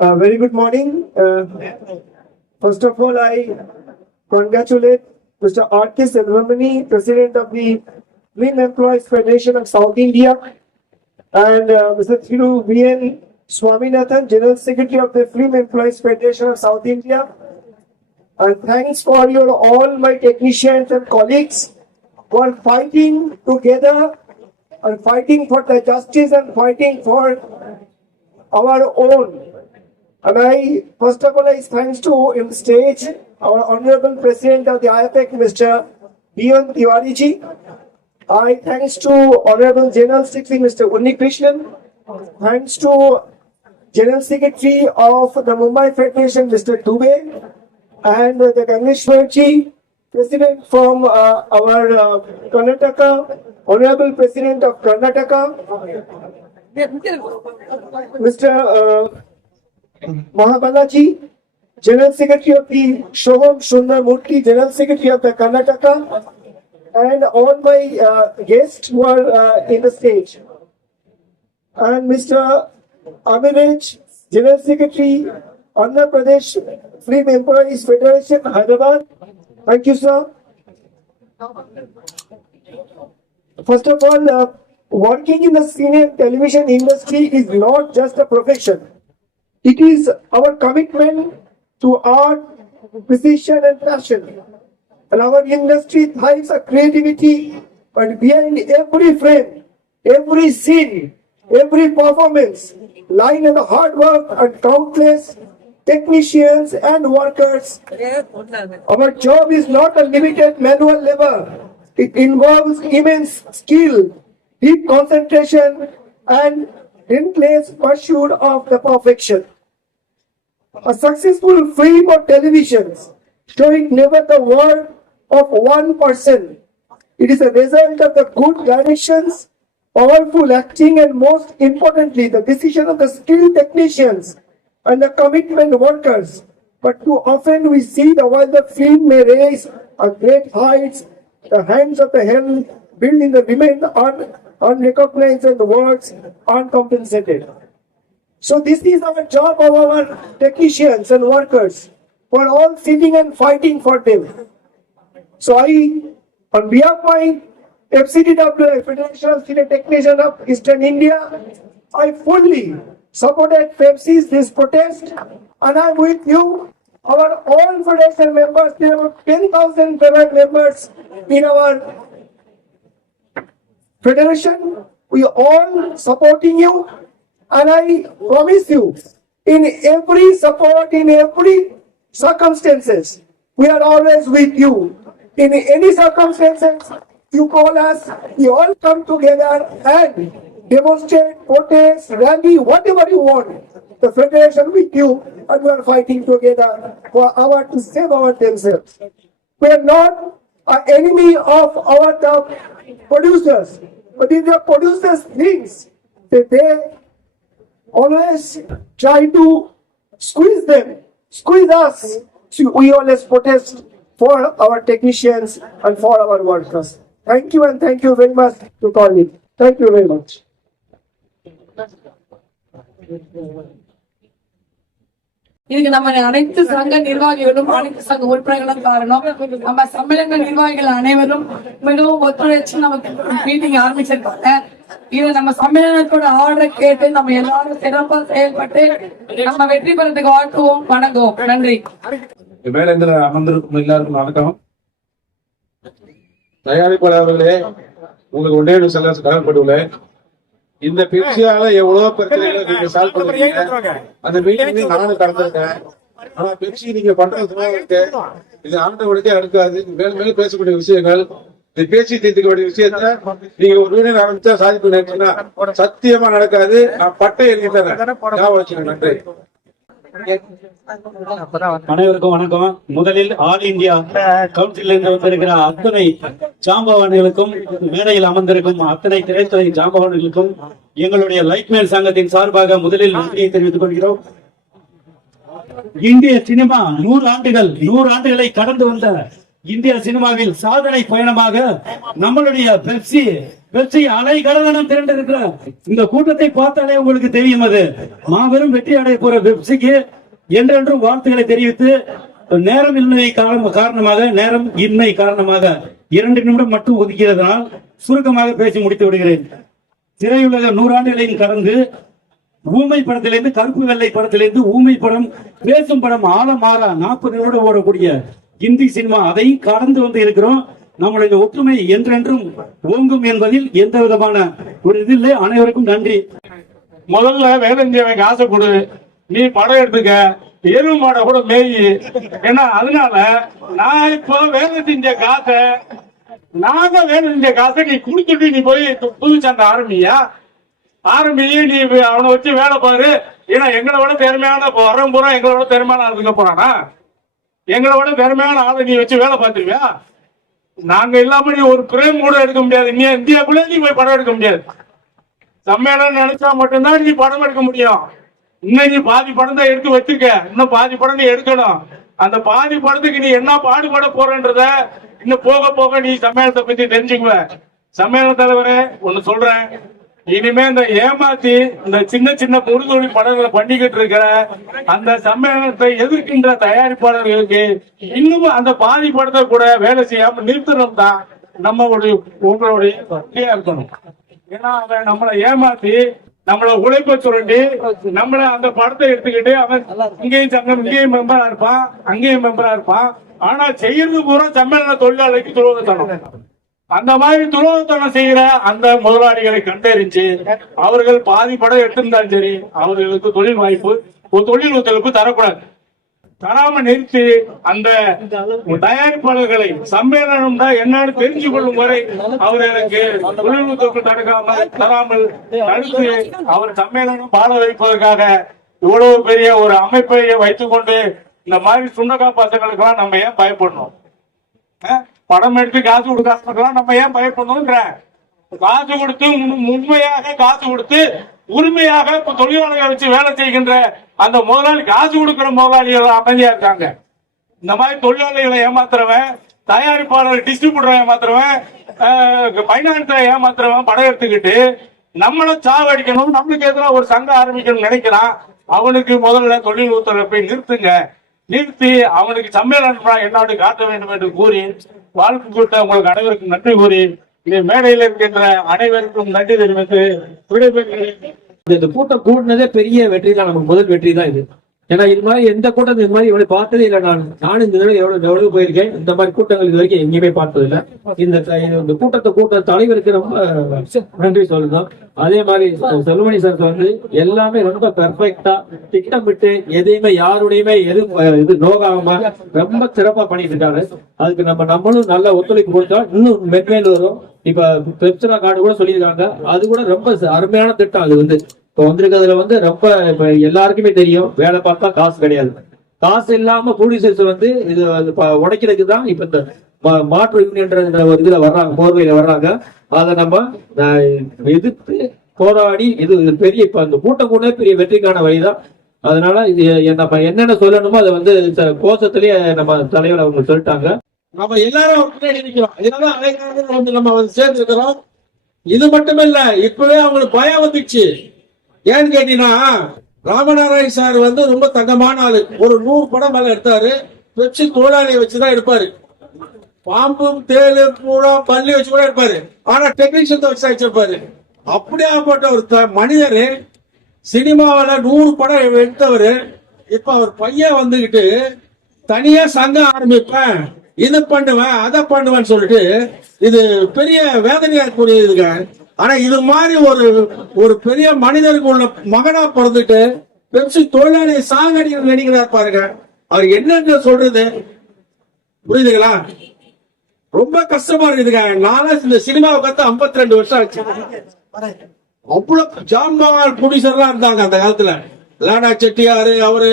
Uh, very good morning. Uh, first of all, I congratulate Mr. R.K. Selvamani, President of the Film Employees Federation of South India, and uh, Mr. Thiru V.N. Swaminathan, General Secretary of the Film Employees Federation of South India. And thanks for your all my technicians and colleagues for fighting together and fighting for the justice and fighting for our own. And I, first of all, I thanks to in the stage our Honorable President of the IFAC, Mr. B.N. Tiwari ji. I thanks to Honorable General Secretary, Mr. Unni Krishnan. Thanks to General Secretary of the Mumbai Federation, Mr. Dubey. And the Ganeshwar ji, President from uh, our uh, Karnataka, Honorable President of Karnataka, Mr. Uh, Mahabalaji, General Secretary of the Shobham Sundar Murthy, General Secretary of the Karnataka, and all my uh, guests who are uh, in the stage. And Mr. Amiraj, General Secretary, Andhra Pradesh Film Employees Federation, Hyderabad. Thank you, sir. First of all, uh, working in the cine and television industry is not just a profession. It is our commitment to art, precision and passion. And our industry thrives on creativity, but behind every frame, every scene, every performance, line in the hard work and countless technicians and workers. Our job is not a limited manual labor. It involves immense skill, deep concentration, and relentless pursuit of the perfection. A successful film or television showing never the work of one person. It is a result of the good directions, powerful acting, and most importantly, the decision of the skilled technicians and the commitment workers. But too often we see that while the film may raise a great heights, the hands of the helm building the remain un- unrecognized and the words uncompensated. So this is our job of our technicians and workers. We're all sitting and fighting for them. So I, on behalf of my FCDW, Federation of Senior Technicians of Eastern India, I fully supported FEPSI's this protest and I'm with you. Our all federation members, there are 10,000 federal members in our federation. We are all supporting you and I promise you, in every support, in every circumstances, we are always with you. In any circumstances, you call us, we all come together and demonstrate, protest, rally, whatever you want. The federation with you and we are fighting together for our to save our themselves. We are not an enemy of our producers, but if the producers thinks that they always try to squeeze them, squeeze us. So we always protest for our technicians and for our workers. Thank you and thank you very much to call me. Thank you very much. இதுக்கு நம்ம அனைத்து சங்க நிர்வாகிகளும் அனைத்து சங்க உறுப்பினர்களும் காரணம் நம்ம சம்மேளன நிர்வாகிகள் அனைவரும் மிகவும் ஒத்துழைச்சு நமக்கு மீட்டிங் ஆரம்பிச்சிருக்காங்க இது நம்ம சம்மேளனத்தோட ஆர்டரை கேட்டு நம்ம எல்லாரும் சிறப்பா செயல்பட்டு நம்ம வெற்றி பெறதுக்கு வாழ்த்துவோம் வணங்குவோம். நன்றி. மேலந்திர அமர்ந்திருக்கும் எல்லாருக்கும் வணக்கம். தயாரிப்பாளர்களே உங்களுக்கு ஒன்றே செல்ல கடன்பட்டுள்ளேன் இந்த பெப்சியால எவ்வளவு பிரச்சனைகளை நீங்க சால்வ் பண்ணுறீங்க அந்த மீட்டிங் நானும் கடந்திருக்கேன் ஆனா பெப்சி நீங்க பண்றது இது ஆண்டவனுக்கே அடுக்காது. மேலும் மேலும் பேசக்கூடிய விஷயங்கள். இந்த பேசி தீர்த்துக்க வேண்டிய விஷயத்த நீங்க ஒரு யூனியன் ஆரம்பிச்சா சாதிப்பு நினைச்சீங்கன்னா சத்தியமா நடக்காது. நான் பட்டை எழுதிட்டேன் நன்றி. அனைவருக்கும் வணக்கம். முதலில் ஆல் இந்தியா கவுன்சில் இருந்து வந்திருக்கிற அத்தனை ஜாம்பவான்களுக்கும் மேடையில் அமர்ந்திருக்கும் அத்தனை திரைத்துறை ஜாம்பவான்களுக்கும் எங்களுடைய லைட்மேன் சங்கத்தின் சார்பாக முதலில் நன்றியை தெரிவித்துக் கொள்கிறோம். இந்திய சினிமா நூறு ஆண்டுகள் நூறு ஆண்டுகளை கடந்து வந்த இந்திய சினிமாவில் சாதனை பயணமாக நம்மளுடைய பெப்சி பெப்சி அலை கடலனம் திரண்டிருக்கிற இந்த கூட்டத்தை பார்த்தாலே உங்களுக்கு தெரியும் அது. மாபெரும் வெற்றி அடைய போற பெப்சிக்கு என்றென்றும் வாழ்த்துக்களை தெரிவித்து நேரம் இன்மை காரணம் காரணமாக நேரம் இன்மை காரணமாக இரண்டு நிமிடம் மட்டும் ஒதுக்கிறதுனால் சுருக்கமாக பேசி முடித்து விடுகிறேன். திரையுலக நூறாண்டுகளையும் கடந்து ஊமை படத்திலிருந்து கருப்பு வெள்ளை படத்திலிருந்து ஊமை படம் பேசும் படம் ஆழமாறா நாற்பது நிமிடம் ஓடக்கூடிய இந்தி சினிமா அதையும் கடந்து வந்து இருக்கிறோம். நம்மளுடைய ஒற்றுமை என்றென்றும் ஓங்கும் என்பதில் எந்த விதமான ஒரு இதில்லை அனைவருக்கும் நன்றி. முதல்ல வேலஞ்சியவன் காசை கொடு. நீ படம் எடுத்துக்க. எருவு மாடை கூட மேயி. ஏன்னா அதனால நான் இப்போ வேலை செஞ்ச காசை நாங்க வேலை செஞ்ச காசை நீ குடிச்சுட்டு நீ போய் புது சண்டை ஆரம்பியா? ஆரம்பி நீ அவனை வச்சு வேலை பாரு. ஏன்னா எங்களை விட திறமையான போறோம் பூரா எங்களை விட திறமையான ஆளுங்க போறானா எங்களை விட திறமையான ஆளை நீ வச்சு வேலை பார்த்துருவியா? நாங்க இல்லாம நீ ஒரு பிரேம் கூட எடுக்க முடியாது. நீ இந்தியாக்குள்ளே நீ போய் படம் எடுக்க முடியாது. சம்மேளம் நினைச்சா மட்டும்தான் நீ படம் எடுக்க முடியும். இன்னும் நீ பாதி படம் தான் எடுத்து வச்சிருக்க. இன்னும் பாதி படம் நீ எடுக்கணும். அந்த பாதி படத்துக்கு நீ என்ன பாடுபட போறன்றத இன்னும் போக போக நீ சம்மேளனத்தை பத்தி தெரிஞ்சுக்குவ. சம்மேளன தலைவரே ஒன்னு சொல்றேன். இனிமே இந்த ஏமாத்தி இந்த சின்ன சின்ன முறுதொழி படங்களை பண்ணிக்கிட்டு இருக்கிற அந்த சம்மேளனத்தை எதிர்க்கின்ற தயாரிப்பாளர்களுக்கு இன்னமும் அந்த பாதி படத்தை கூட வேலை செய்யாம நிறுத்தணும் தான் நம்மளுடைய உங்களுடைய வழியா இருக்கணும். ஏன்னா அவன் நம்மளை ஏமாத்தி நம்மள உழைப்ப சுரண்டி நம்மள அந்த படத்தை எடுத்துக்கிட்டு அவன் இங்கேயும் சங்கம் இங்கேயும் மெம்பரா இருப்பான் அங்கேயும் மெம்பரா இருப்பான். ஆனா செய்யறது பூரா சம்மேளன தொழிலாளிக்கு துரோகத்தனம். அந்த மாதிரி துரோகத்தனம் செய்யற அந்த முதலாளிகளை கண்டறிஞ்சு அவர்கள் பாதி படம் எடுத்திருந்தாலும் சரி அவர்களுக்கு தொழில் வாய்ப்பு ஒரு தொழில் ஒத்துழைப்பு தரக்கூடாது. தராம நிறுத்தி அந்த தயாரிப்பாளர்களை சம்மேளனம் தான் என்னன்னு தெரிஞ்சு கொள்ளும் வரை அவர்களுக்கு தொழில்நுட்பத்துக்கு தடுக்காம தராமல் தடுத்து அவர் சம்மேளனம் பாட வைப்பதற்காக இவ்வளவு பெரிய ஒரு அமைப்பை வைத்துக் கொண்டு இந்த மாதிரி சுண்டக்கா பசங்களுக்கெல்லாம் நம்ம ஏன் பயப்படணும்? படம் எடுத்து காசு கொடுக்காமலாம் நம்ம ஏன் பயப்படணும்ன்ற? காசு கொடுத்து உண்மையாக காசு கொடுத்து உரிமையாக இப்ப தொழிலாளர்களை வச்சு வேலை செய்கின்ற அந்த முதலாளி காசு கொடுக்கிற முதலாளிகள் அமைதியா இருக்காங்க. இந்த மாதிரி தொழிலாளிகளை ஏமாத்துறவன் தயாரிப்பாளர் டிஸ்ட்ரிபியூட்டரை ஏமாத்துறவன் பைனான்ஸை ஏமாத்துறவன் படம் எடுத்துக்கிட்டு நம்மளை சாவடிக்கணும் நம்மளுக்கு எதிராக ஒரு சங்கம் ஆரம்பிக்கணும்னு நினைக்கிறான். அவனுக்கு முதல்ல தொழில் ஒத்துழைப்பை நிறுத்துங்க. நிறுத்தி அவனுக்கு சம்மேளனம் என்னாடு காட்ட வேண்டும் என்று கூறி வாழ்க்கை கூட்ட உங்களுக்கு அனைவருக்கும் நன்றி கூறி இந்த மேடையில் இருக்கின்ற அனைவருக்கும் நன்றி தெரிவித்து விடைபெறுகிறேன். இந்த- கூட்டம் கூடினதே பெரிய வெற்றி தான் நமக்கு முதல் வெற்றி தான் இது. ஏன்னா இது மாதிரி எந்த கூட்டம் இது மாதிரி இவ்வளவு பார்த்ததே இல்லை. நான் நானும் இந்த தடவை எவ்வளவு எவ்வளவு போயிருக்கேன். இந்த மாதிரி கூட்டங்கள் இது வரைக்கும் எங்கேயுமே பார்த்தது இல்லை இந்த இந்த கூட்டத்தை கூட்ட தலைவருக்கு ரொம்ப நன்றி சொல்லணும். அதே மாதிரி செல்வமணி சார் வந்து எல்லாமே ரொம்ப பெர்ஃபெக்டா திட்டமிட்டு எதையுமே யாருடையுமே எது இது நோகாம ரொம்ப சிறப்பா பண்ணிட்டு இருக்காரு. அதுக்கு நம்ம நம்மளும் நல்ல ஒத்துழைப்பு கொடுத்தா இன்னும் மென்மேல் வரும். இப்ப பெப்சரா கார்டு கூட சொல்லியிருக்காங்க. அது கூட ரொம்ப அருமையான திட்டம் அது வந்து. இப்ப வந்திருக்கிறதுல வந்து ரொம்ப இப்ப எல்லாருக்குமே தெரியும். வேலை பார்த்தா காசு கிடையாது. காசு இல்லாம போலீசர்ஸ் வந்து இது உடைக்கிறதுக்கு தான் இப்ப இந்த மா- மாற்று யூனியன்ற ஒரு இதுல வர்றாங்க போர்வையில வர்றாங்க. அதை நம்ம எதிர்த்து போராடி இது பெரிய இப்ப அந்த கூட்டம் கூட பெரிய வெற்றிக்கான வழிதான். அதனால இது நம்ம என்னென்ன சொல்லணுமோ அதை வந்து ச- கோஷத்திலேயே நம்ம தலைவர் அவங்க சொல்லிட்டாங்க. நம்ம எல்லாரும் அவர் பின்னாடி இதனால வந்து நம்ம வந்து சேர்ந்துருக்கிறோம். இது மட்டும் இல்ல இப்பவே அவங்களுக்கு பயம் வந்துச்சு. ஏன்னு கேட்டீங்கன்னா ராமநாராயண் சார் வந்து ரொம்ப தங்கமான ஆளு. ஒரு நூறு படம் மேல எடுத்தாரு. வெப்சி தொழிலாளியை வச்சுதான் எடுப்பாரு. பாம்பு தேலு பூரா பள்ளி வச்சு கூட எடுப்பாரு. ஆனா டெக்னீஷியன் தான் வச்சு வச்சிருப்பாரு. அப்படியாப்பட்ட ஒரு மனிதர் சினிமாவில நூறு படம் எடுத்தவரு. இப்ப அவர் பையன் வந்துகிட்டு தனியா சங்கம் ஆரம்பிப்பேன். இது பண்ணுவேன் அதை பண்ணுவேன்னு சொல்லிட்டு இது பெரிய வேதனையா இருக்கக்கூடியதுங்க ஆனா இது மாதிரி ஒரு ஒரு பெரிய மனிதருக்கு உள்ள மகனா பிறந்துட்டு பெப்சி தொழிலாளி சாகடிகள் நடிக்கிறார் பாருங்க. அவர் என்னென்ன சொல்றது? புரியுதுங்களா? ரொம்ப கஷ்டமா இருக்குதுங்க. நானும் இந்த சினிமாவை பார்த்து 52 ரெண்டு வருஷம் ஆச்சு. அவ்வளவு ஜாம்பவான் ப்ரொடியூசர்லாம் இருந்தாங்க அந்த காலத்துல. லானா செட்டியாரு அவரு